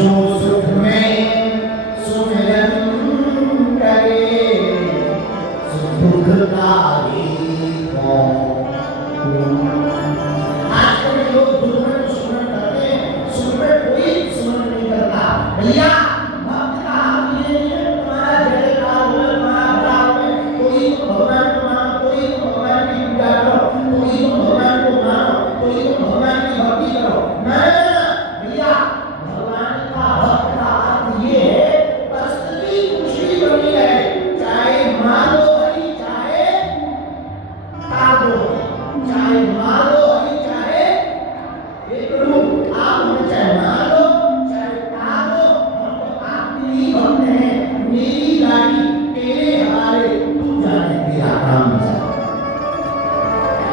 जो सुख में सुमिरन करे सुख का ही आजकल के लोग दुख में तो सुमरण करते हैं, सुख में कोई सुमरण नहीं करता। भैया भक्त का हाथ ये नहीं है तुम्हारा जयकार हो, तुम्हारा भला हो, कोई तो भगवान को मानो, कोई तो भगवान की पूजा करो, कोई तो भगवान को मानो, कोई तो भगवान की भक्ति करो। नहीं भैया, भगवान का भक्त का अर्थ ये है परिस्थिति कुछ भी बनी है, चाहे मानो हरि चाहे तारो, चाहे मारो हरि चाहे एक रूप, आप हमें चाहे मारो चाहे तारो, हम तो आपकी ही भक्त हैं। मेरी गाड़ी तेरे हवाले, तू जाने तेरा काम क्या।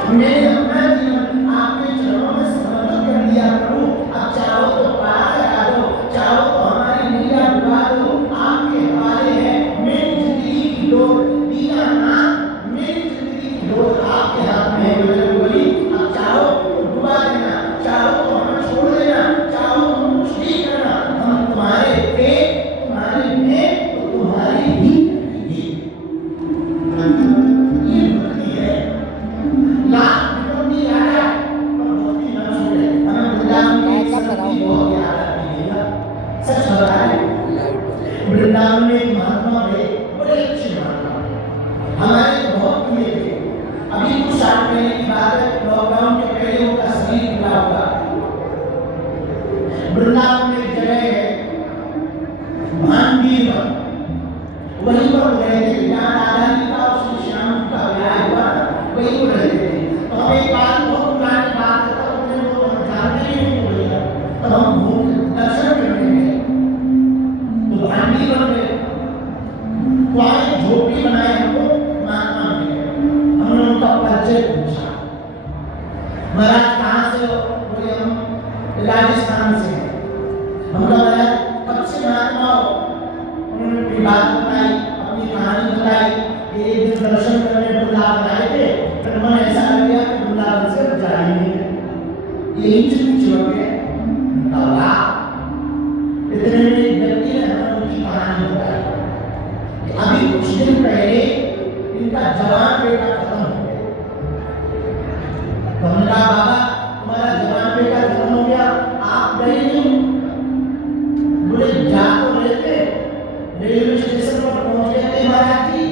मैंने अपना जीवन आपके चरणों में समर्पित कर दिया प्रभु। अब चाहो तो पार लगा दो, चाहो तो हमारी नीला डुबा दो, आपके हवाले है। मेरी जिंदगी की डोर दीनानाथ, मेरी जिंदगी की डोर आपके हाथ में है। बोली अब चाहो तो डुबा देना, चाहो तो हमें छोड़ देना, चाहो तो कुछ भी करना, हम तुम्हारे थे, तुम्हारी ने तो तुम्हारी ही रहेंगे। ये भक्ति है। लाख विपत्ति आ जाए पर भक्ति न छोड़े। हमें वृंदावन में एक संगति बहुत याद आती है। सच बताएं, वृंदावन में एक महात्मा थे, बड़े अच्छे महात्मा, हमारे बहुत प्रिय थे। अभी कुछ साल पहले की बात है, लॉकडाउन के पहले उनका शरीर पूरा हुआ। वृंदावन में एक जगह है भांडीर, वहीं पर रहे थे, जहाँ राधा जी का और श्री श्याम जी का विवाह हुआ, वहीं पर रहते थे। तो हम एक बात बहुत पुरानी बात है, तब अपने लोग हम जानते ही नहीं बोले, तब हम घूम दर्शन करने गए तो भांडीर बन गए। वहाँ झोपड़ी बनाए हमको महात्मा ने, हमने उनका परिचय पूछा, महाराज कहाँ से हो? बोले हम राजस्थान से हैं। हमने बताया कब से महात्मा हो? उन्होंने अपनी बात बताई, अपनी कहानी बताई कि एक दिन दर्शन करने वृंदावन आए थे, फिर मन ऐसा लग गया कि वृंदावन से अब जा ही नहीं है, यही से पीछे हो गए। इतने में एक व्यक्ति ने हमें उनकी कहानी बताई कि अभी कुछ दिन पहले इनका जवान बेटा खत्म हो गया। तो हमने कहा बाबा तुम्हारा जवान बेटा खत्म हो गया, आप गए नहीं? बोले जा तो रहे थे, रेलवे स्टेशन पर पहुंच गए थे महाराज जी,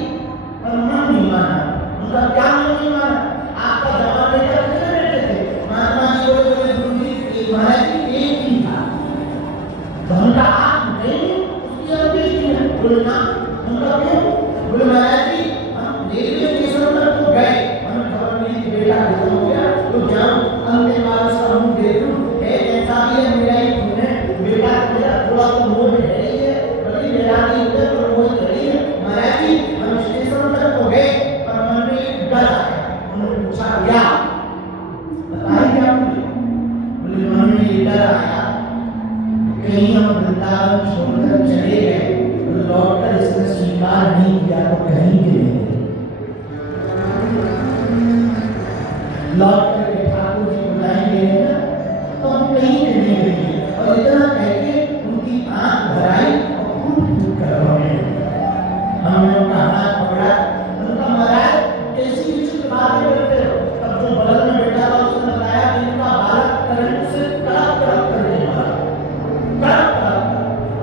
पर मन नहीं माना। उनका क्या मन नहीं माना? आपका जवान बेटा कितने बेटे थे? महात्मा जी बोले गुरु जी महाराज जी एक ही था। तो उनका आप नहीं उसकी अंत्येष्टि में? बोले ना। उनका क्यों? बोले महाराज जी हम रेलवे स्टेशन तक तो गए, हमें खबर मिली कि बेटा खत्म हो गया, तो जाऊं अंतिम बार उसका मुंह देखूं, है कैसा भी है मेरा ही खून है, बेटा मेरा थोड़ा तो मोह में है ही है, बड़ी बेरानी होते पर मोह करी है। महाराज जी हम स्टेशन तक तो गए पर मन में एक डर आया। उन्होंने पूछा क्या? बताइए क्या? बोले मन में ये डर आया कहीं हम वृंदावन छोड़कर चले गए, लौट कर इसने स्वीकार नहीं किया तो कहीं के नहीं लौट कर ठाकुर जी बुलाएंगे ना तो हम कहीं के नहीं रहेंगे। और इतना कह के उनकी आंख भराई और फूट फूट कर रोने लगे। हमने उनका हाथ पकड़ा, उनका महाराज कैसी विचित्र बातें करते हो? तब जो बगल में बैठा था उसने बताया कि इनका बालक करंट से कड़क कड़क करके मारा, कड़क कड़क।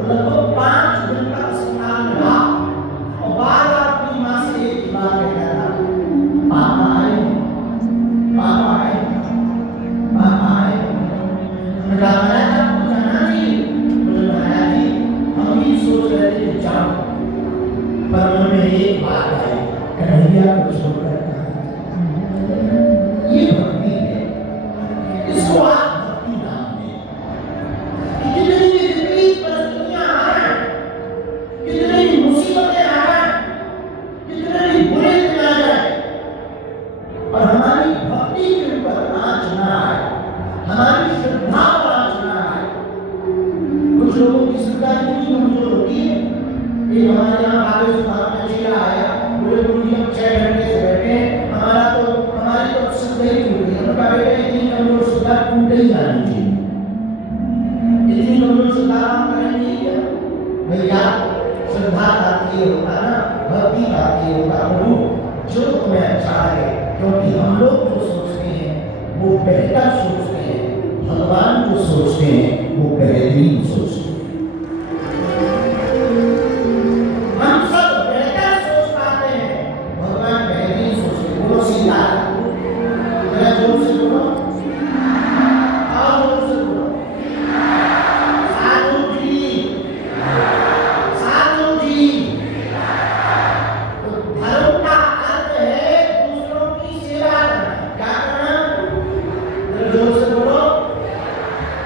लगभग 5 दिन तक अस्पताल में रहा और बार-बार अपनी माँ से एक ही बात कहता था, पापा आए, पापा आए, पापा आए। हमने कहा महाराज आपको जाना नहीं? बोले महाराज जी हम भी सोच रहे थे कि जाओ, पर मन में एक बात आई, कन्हैया को छोड़कर कहाँ? ये भक्ति है, इसको आप भक्ति नाम दें। कितनी विपरीत परिस्थितियां आए, कितनी मुसीबतें आए, कितने भी बुरे दिन आ जाए, और हमारी भक्ति के ऊपर आँच ना आए, हमारी श्रद्धा पर आँच ना आए। कुछ लोगों की श्रद्धा इतनी कमजोर होती है। एक हमारे यहाँ आगे सुधार में आया, बोले गुरु जी हम 6 घंटे से बैठे हैं, हमारी तो श्रद्धा ही टूट गई। उनका बेटा इतनी कमजोर श्रद्धा टूट ही जानी चाहिए, इतनी कमजोर श्रद्धा हम करें भैया श्रद्धा का ये होता ना, भक्ति का ये होता प्रभु जो तुम्हें अच्छा लगे, क्योंकि हम लोग जो सोचते हैं वो बेहतर सोचते हैं, भगवान जो सोचते हैं वो बेहतरीन सोचते हैं। हम सब बेहतर सोच पाते हैं, भगवान बेहतरीन सोचते हैं। बोलो सीताराम, जरा जोर से बोलो, और जोर से बोलो। साधु जी, साधु जी, तो धर्म का अर्थ है दूसरों की सेवा करना। क्या करना? जरा जोर से बोलो,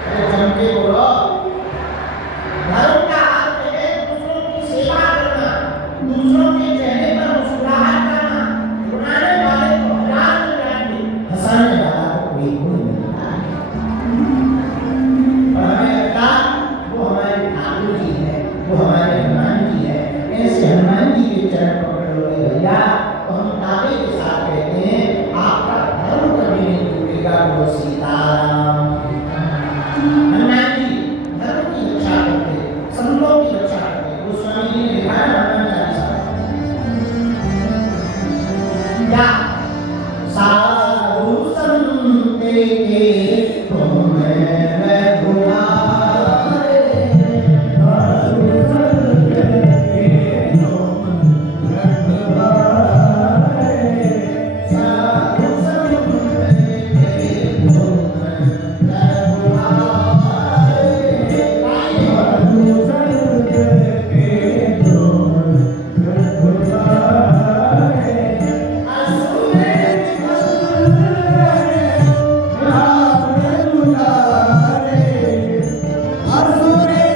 अरे जम के बोलो। धर्म का अर्थ है दूसरों की सेवा करना, दूसरों के चेहरे पर मुस्कुराहट करना, रुलाने वाले को हजार रुलाएंगे, हंसाने वाला को कोई कोई नहीं हंसाएगा। और हमें लगता वो हमारे ठाकुर जी है, वो हमारे हनुमान जी है। ऐसे हनुमान जी के चरण पकड़ लोगे भैया तो हम दावे के साथ कहते हैं आपका धर्म कभी नहीं टूटेगा। बोलो सीताराम। हनुमान जी धर्म की रक्षा करते, संतों की रक्षा करते। गोस्वामी जी ने लिखा है हनुमान चालीसा, क्या साधु संत के तुम्हें मैं बुलाए, साधु संत के तुम्हें मैं बुलाए, साधु संत के तुम्हें मैं बुलाए, साधु संत के तुम्हें मैं बुलाए। असुरे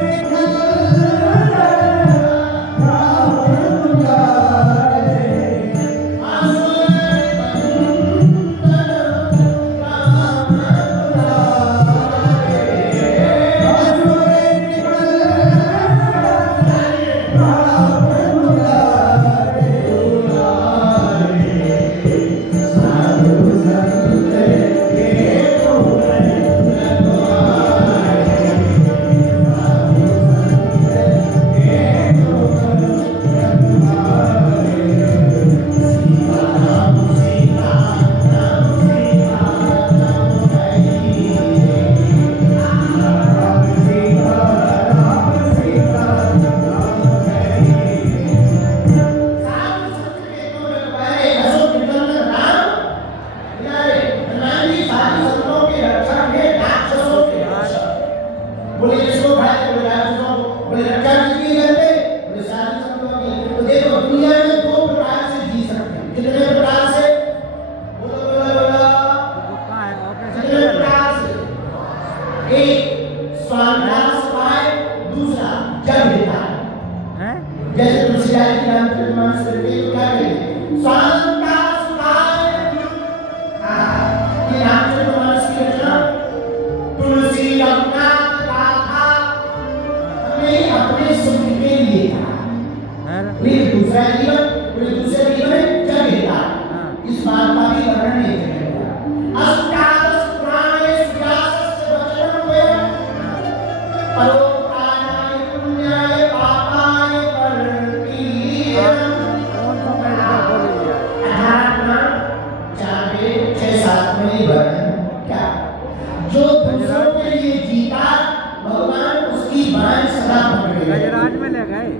जैसे तुलसीदास जी रामचरितमानस करते तो क्या कहेंगे? स्वांता सुखाय। ये रामचरितमानस की रचना तुलसी रघुनाथ गाथा हमने अपने सुख के लिए कहा। लेकिन दूसरा जीवन, दूसरे जीवन जग देता, इस बात का भी वर्णन नहीं करेगा। अष्टादश पुराणे व्यासस्य वचनं वयम् परोपकाराय पुण्याय पापाय परपीडम्। क्या जो दूसरों के लिए जीता भगवान उसकी बाण सदा पकड़ेगा। गजराज में ले गए।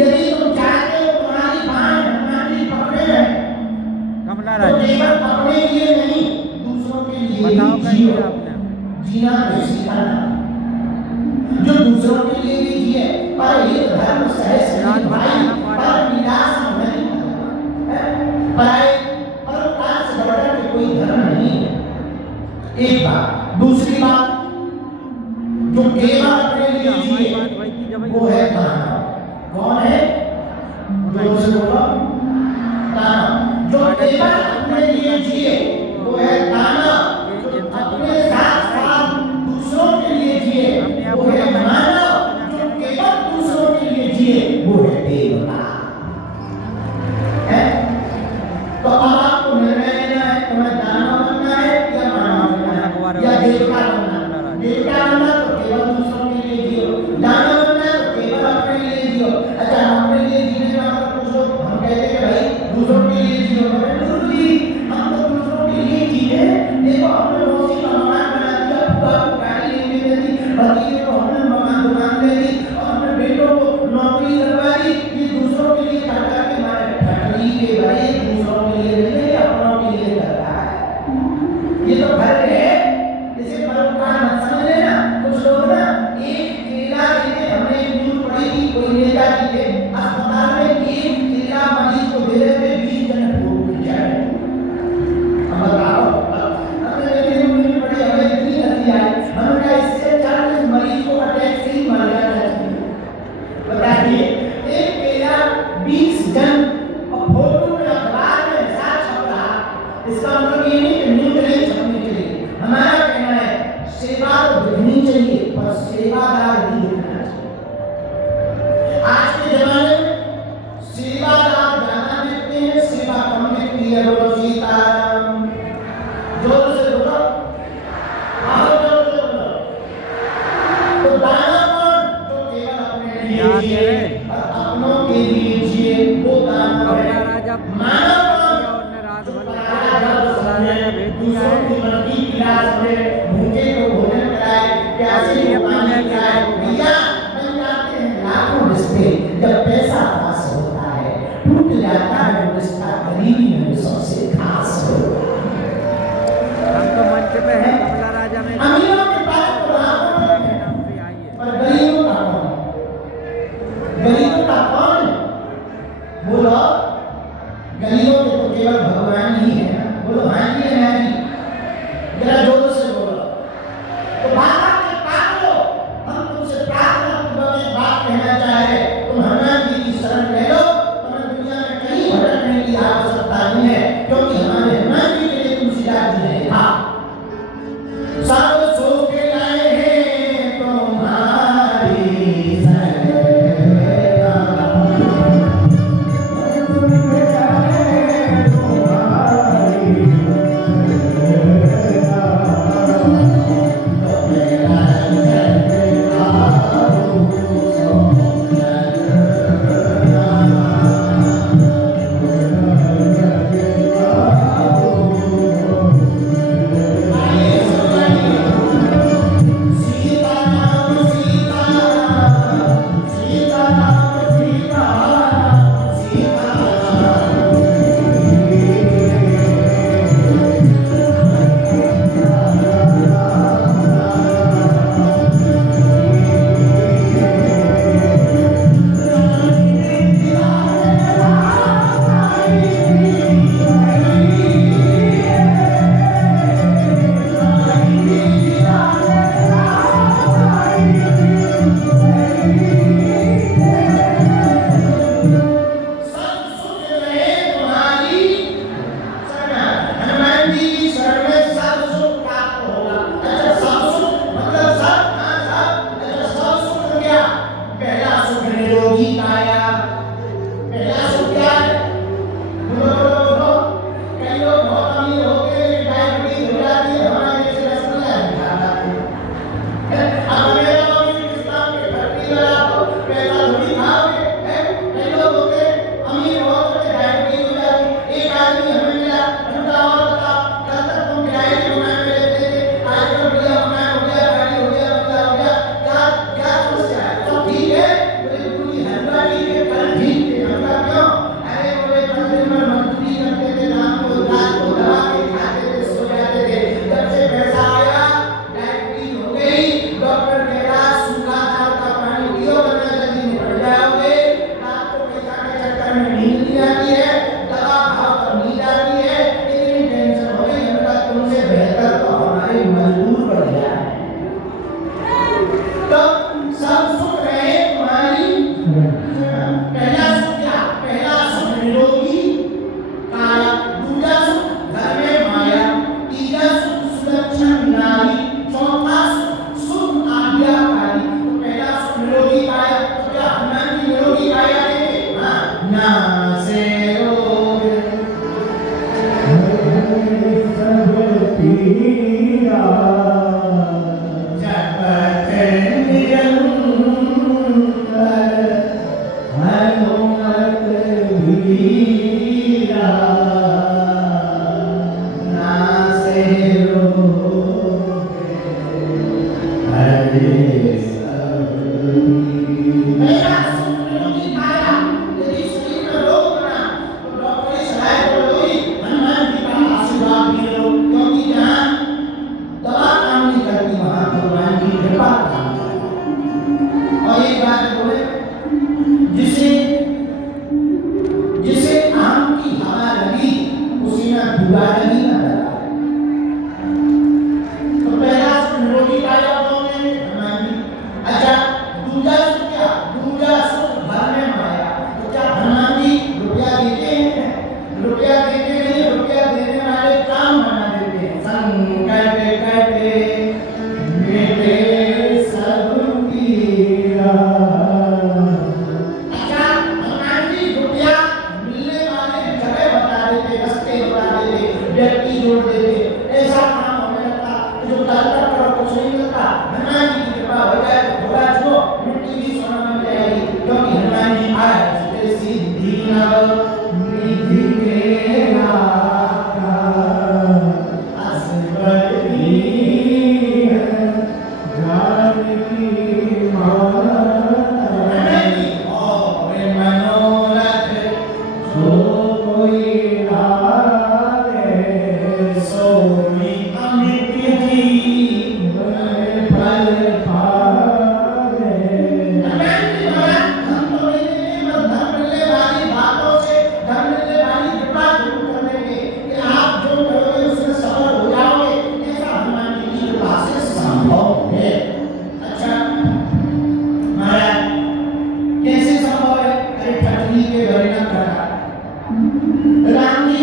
यदि तुम चाहते हो तुम्हारी बाण हनुमान जी पकड़े हैं कमला तो राज केवल अपने लिए नहीं दूसरों के लिए बताओ भी कैसे जियो। आपने जीना तो सीखना जो दूसरों के लिए भी जिए पर एक धर्म सहज भाई पर निराश नहीं पर काल से बढ़कर के कोई धर्म नहीं है। एक बात। दूसरी बात जो केवल अपने लिए जिए वो है दाना। कौन है? जो से बोलो दाना। जो केवल अपने लिए जिए वो है दाना। जो अपने साथ साथ दूसरों के लिए जिए वो है मानव। जो केवल दूसरों के लिए जिए वो है देवता। है? तो अब आपको निर्णय लेना है तुम्हें दाना बनना है या मानव बनना है या देवता बनना। देवता बनना तो केवल दूसरों के लिए जियो, दाना बनना तो केवल अपने लिए याद जिए है। और अपनों के लिए जिए, वो दान कमला है। राजा मानव और ने रात भर पराया घर राजा का भेज दिया दूसरों की है। मर्जी की लाश में भूखे को भोजन कराए, प्यासे अपनी को अपनी पानी मैगी पिलाए। खाए वो भैया बन जाते हैं लाखों रिश्ते, जब पैसा पास होता है टूट जाता है वो रिश्ता, गरीबी में सबसे खास होता है। हम तो मंच पे हैं कमला राजा में अमीरों के पास तो लाखों लोग के हैं, नाम से आई है। पर गरीबों का कौन? गरीबों का कौन? बोलो, गरीबों के तो केवल भगवान ही है ना। बोलो हाँ जी है ना जी, जरा जोर से बोलो। तो बाबा के पागलो, हम तुमसे प्रार्थना पूर्वक एक बात कहना चाहे, तुम हनुमान जी की शरण ले लो, तुम्हें दुनिया में कहीं भटकने की आवश्यकता नहीं है, क्योंकि हमारे हनुमान जी के लिए तुलसीदास जी ने लिखा, सब सुख लाए हैं तुम्हारी शरण सीता नाम सीता, सीता नाम सीता, सीता सब सुख रहे तुम्हारी शरण। हनुमान जी की शरण में सब सुख प्राप्त होगा। अच्छा सब सुख मतलब सब, हाँ सब, अच्छा सब सुख क्या? पहला सुख निरोगी काया। पहला सुख क्या है? बोलो बोलो बोलो। कई लोग बहुत अमीर होते हैं, डायबिटीज हो जाती है, हमारे जैसे रसगुल्ला नहीं खा पाते। अब मेरा मम्मी इस्लाम के भक्ति वाला हो, पैसा थोड़ी खाओगे। कई लोग होते हैं अमीर बहुत होते, डायबिटीज हो जाती। एक आदमी हमें मिला, उनका और बता, कल तक तुम किराए के मकान में रहते थे, आजकल बढ़िया मकान हो गया, गाड़ी हो गया, बंगला हो गया, क्या क्या समस्या है? सब ठीक है? बोले गुरुजी हल्का ठीक है, कल ठीक थे, हल्का क्यों? अरे बोले कल दिन भर मजदूरी करते थे, रात को दवा के खाते थे, सो जाते थे। जब से पैसा आया, डायबिटीज हो गई, डॉक्टर कह रहा सूखा दाल का पानी पियो वरना जल्दी निकल जाओगे।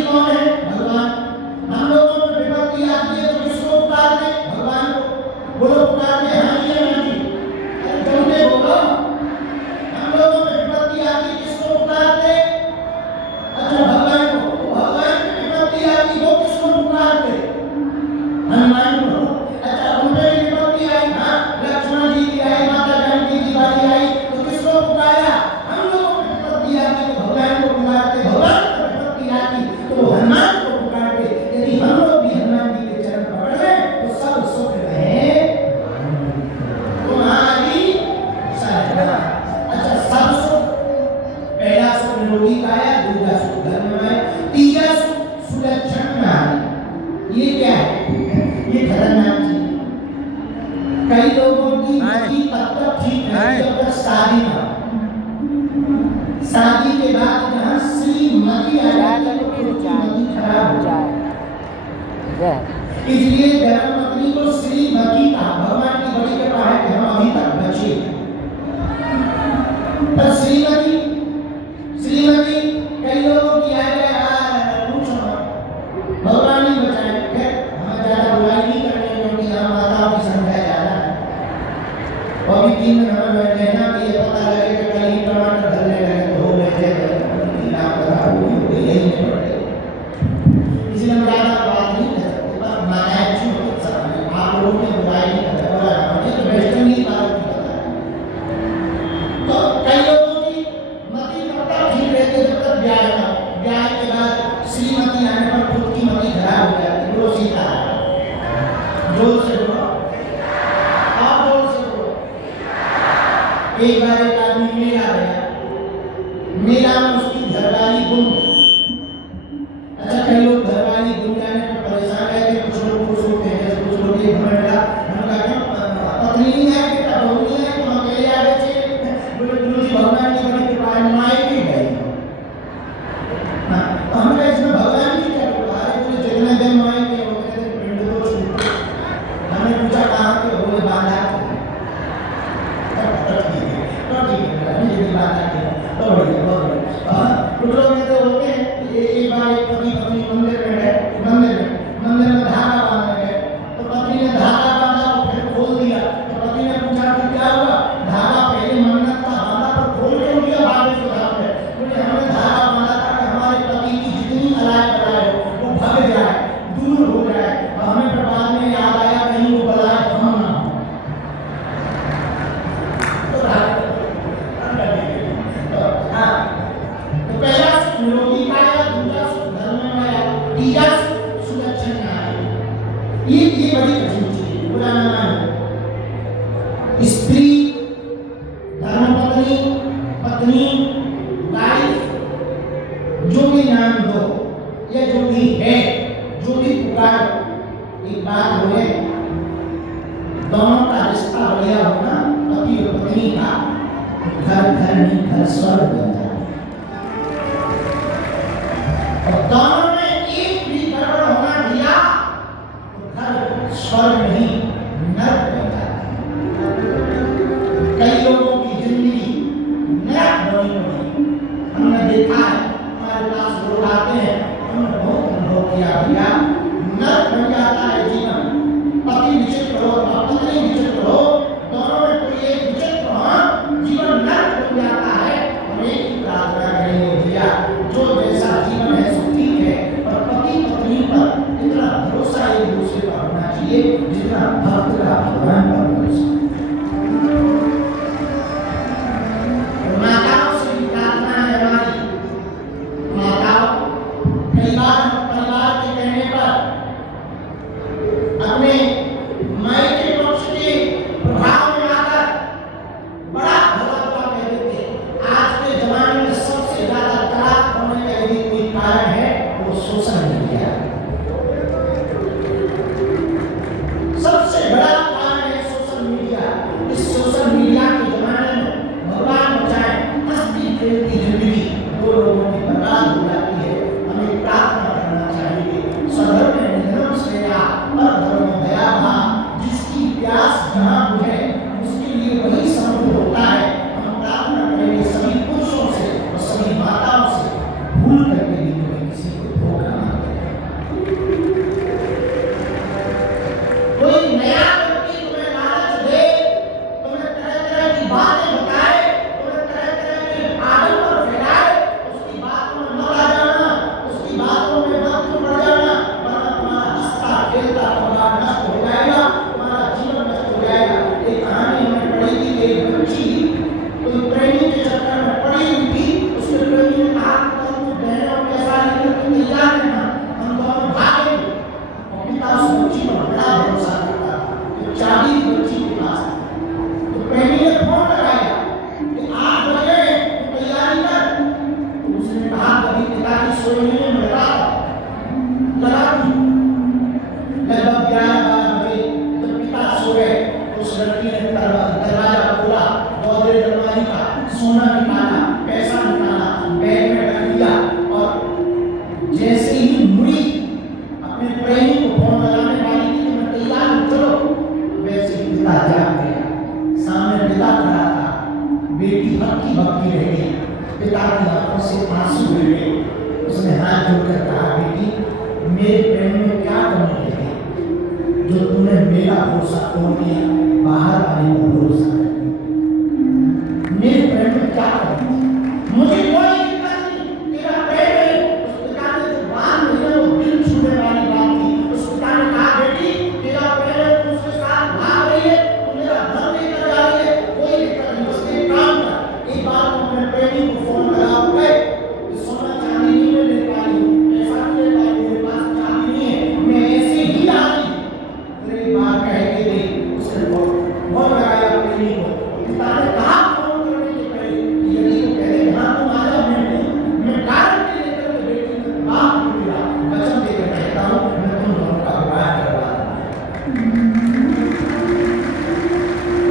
कौन है? भगवान। हम लोगों में विपत्ति आती है तो किसको पुकारते हैं? भगवान को। बोलो पुकारते हैं हाँ जी या ना जी? अरे जमते बोलो। हम लोगों में विपत्ति आती है किसको पुकारते हैं? अच्छा भगवान को। तो भगवान की विपत्ति आती वो किसको पुकारते? हनुमान को। अच्छा उनपे भी विपत्ति आई, हाँ लक्ष्मण जी की आई, माता जानकी जी वाली आई तो किसको पुकारा? हम लोगों में विपत्ति आती तो भगवान को पुकारते, भगवान को विपत्ति आती तो हनुमान को पुकारते। यदि हम लोग भी हनुमान जी के चरण पकड़ लें तो सब सुख रहे तुम्हारी शरण। अच्छा सब सुख, पहला सुख निरोगी काया, दूसरा सुख धर्म में, तीसरा सुख सुलक्षण नारी। ये क्या है? ये खतरनाक चीज। कई लोगों की मति तब तक ठीक है जब तक शादी ना हो। शादी के बाद जहाँ श्रीमती आ जाती है तो उनकी मति खराब हो जाए। इसलिए धर्मपत्नी को श्रीमती कहा। भगवान की बड़ी कृपा है कि हम अभी तक बचे। पर श्रीमती कई लोगों की आ जाए पूछो भगवान ही बचाए। हमें ज्यादा बुराई नहीं करनी क्योंकि हम माताओं की संख्या ज्यादा है। और भी 3 दिन हमें रहना भी ये पता लगे कि कल ही टमाटर धरने लगे तो हो गए यही नहीं पड़े। इसलिए हम ज्यादा बात नहीं कर सकते। पर माताएं छूट सकते हैं। आप लोगों ने बुराई नहीं करते बोला तो वेस्टर्न ही बात की पता है। तो कई लोगों की मति तब तक ठीक रहती है जब तक ब्याह ना हो। ब्याह के बाद श्रीमती आने पर खुद की मति खराब हो जाती है। वो सीता जोर से बोलो और जोर से बोलो। एक बार एक आदमी मेला गया, मेला में उसकी घरवाली गुम गई। अच्छा कई लोग घरवाली गुम जाने पर परेशान रहते, कुछ लोग खुश होते हैं, जैसे कुछ लोग ये घमंड का हम कहते हैं पत्नी नहीं है बेटा बहू नहीं है तो अकेले आ गए बोले गुरु जी भगवान की बड़ी कृपा है माई भी गई। हाँ तो हमने इसमें भगवान की क्या कृपा है? बोले जितने दिन माई के होते थे पिंड तो छूट। हमने पूछा कहाँ के? बोले बांधा के। तो ठीक है यदि बांधा के तो बढ़िया बहुत बढ़िया। कुछ लोग ऐसे होते हैं एक बार एक पति मंदिर में गए, मंदिर में धागा बांधने गए तो पत्नी ने धागा बांधा और फिर खोल दिया। तो पति ने पूछा कि क्या हुआ? धागा पहले मन्नत था बांधा पर खोल क्यों दिया बाद में सुधार है? बोले हमने धागा बांधा था कि हमारे पति की जितनी अलाय बलाय हो वो भग जाए, दूर हो जाए और हमें फिर बाद में याद आया कहीं वो बलाय हम ना हो। तो पहला सुख निरोगी काया, दूसरा सुख धर्म में, तीसरा सुख सुलक्षण नारी। ये बड़ी कठिन चीज है। बुरा ना मानो। स्त्री, धर्मपत्नी, पत्नी, वाइफ, जो भी नाम दो या जो भी है, जो भी पुकारो, एक बात बोले दोनों का रिश्ता बढ़िया होना पति और पत्नी का, घर घर नहीं घर स्वर्ग बन जाए। और दोनों में एक भी गड़बड़ होना दिया तो घर स्वर्ग नहीं नरक बन जाता है। कई लोगों की जिंदगी नरक बनी हुई हमने देखा है। हमारे पास लोग आते हैं, हमने बहुत अनुभव किया भैया नरक बन जाता है जीवन। पति विचित्र हो, पत्नी विचित्र हो, दोनों में कोई एक विचित्र हो, जीवन नरक बन जाता है। और एक सोना निकाला, पैसा निकाला, बैग में रख दिया और जैसे ही मुड़ी अपने प्रेमी को फोन लगाने वाली थी कि मैं तैयार हूं चलो, वैसे ही पिता जाग गया। सामने पिता खड़ा था, बेटी हक्की बक्की रह गई, पिता की आंखों से आंसू गिर गए। उसने हाथ जोड़कर कहा, बेटी मेरे प्रेम में क्या कमी है जो तूने मेरा भरोसा तोड़ दिया, बाहर वाले को भरोसा कर दिया। मेरे प्रेम में क्या कमी है? मुझे कोई दिक्कत नहीं, तेरा प्रेम है। उस पिता ने जो बात कही वो दिल छूने वाली बात थी। उस पिता ने कहा, बेटी तेरा प्रेम है, तू उसके साथ भाग रही है, तू मेरा घर लेकर जा रही है, कोई दिक्कत नहीं, बस एक काम कर, एक बार तू अपने प्रेमी को फोन लगा, सोना चांदी नहीं मैं ले पाई हूँ, पैसा नहीं ले पाई, मेरे पास चांदी नहीं है, मैं ऐसे ही आ गई। फिर एक बार कह के गई, उसने फोन लगाया प्रेमी को। पिता ने कहा फोन करने के पहले कि यदि वो कह दे हाँ तुम आ जाओ, मैं कारण के लेकर के बेटी को बाप को मिला, वचन देकर कहता हूँ मैं तुम दोनों का विवाह करवा दूंगा।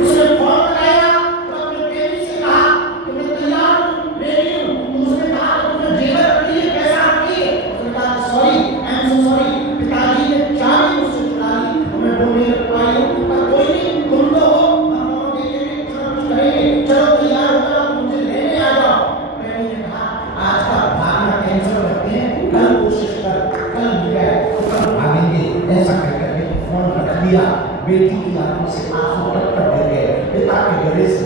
उसने फोन लगाया तो अपने प्रेमी से कहा कि मैं तैयार हूँ, रेडी हूँ। उसने कहा कि तुमने जेवर रखी है, पैसा रखी है? उसने कहा sorry, I am so sorry, पिताजी ने चाबी मुझसे चुरा ली, मैं वो नहीं रख पाई हूँ, पर कोई नहीं, तुम तो हो, हम दोनों देखेंगे, कुछ करेंगे, चलो तैयार हो जाओ, तुम मुझे लेने आ जाओ। प्रेमी ने कहा आज का भागना कैंसिल करते हैं, कल कोशिश कर, कल मिल गए तो कल भागेंगे। ऐसा कहकर के फोन रख दिया। बेटी की आंखों से आंसू टपक गिर गए, पिता के गले से